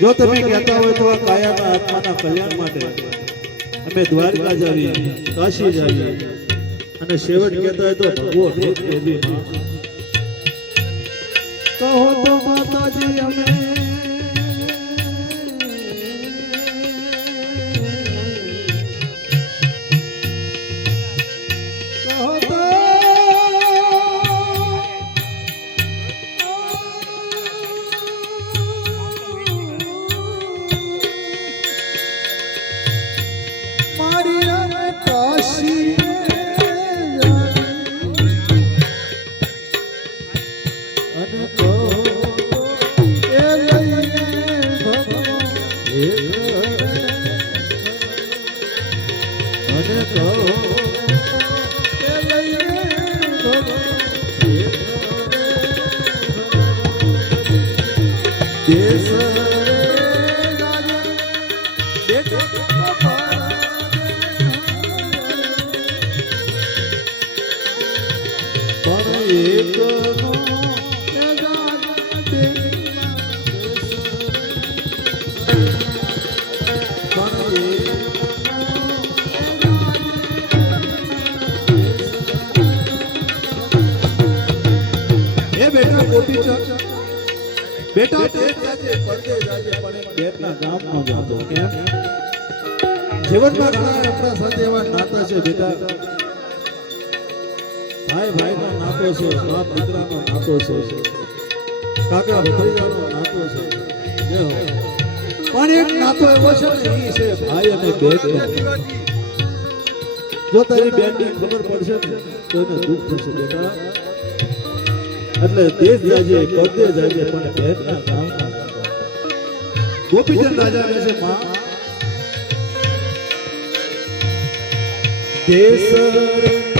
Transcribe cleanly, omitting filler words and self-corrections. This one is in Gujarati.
જો તમે કહેતા હોય તો આ કાયાના આત્માના કલ્યાણ માટે અમે દ્વારકા જાવીએ, કાશી જાવીએ અને છેવટ કહેતા હોય તો ભગવો ભેટ એવી કહો તો માતાજી અમે બેટા પડદે જાજે પણ બેટના ગામ નો જાતો કેમ જીવનમાં ઘણા આપણા સાથે એવા નાતા છે બેટા ભાઈ ભાઈનો નાતો છે બાપ દીકરાનો નાતો છે કાકા ભત્રીજાનો નાતો છે પણ એક નાતો એવો છે ને એ છે ભાઈ અને બેટ જો તારી બેનની ખબર પડશે તો એને દુઃખ થશે બેટા એટલે દેશ જાજે પડદે જાજે પણ ભેટના ગામ ગોપીચંદ રાજા કહે છે માં દેશ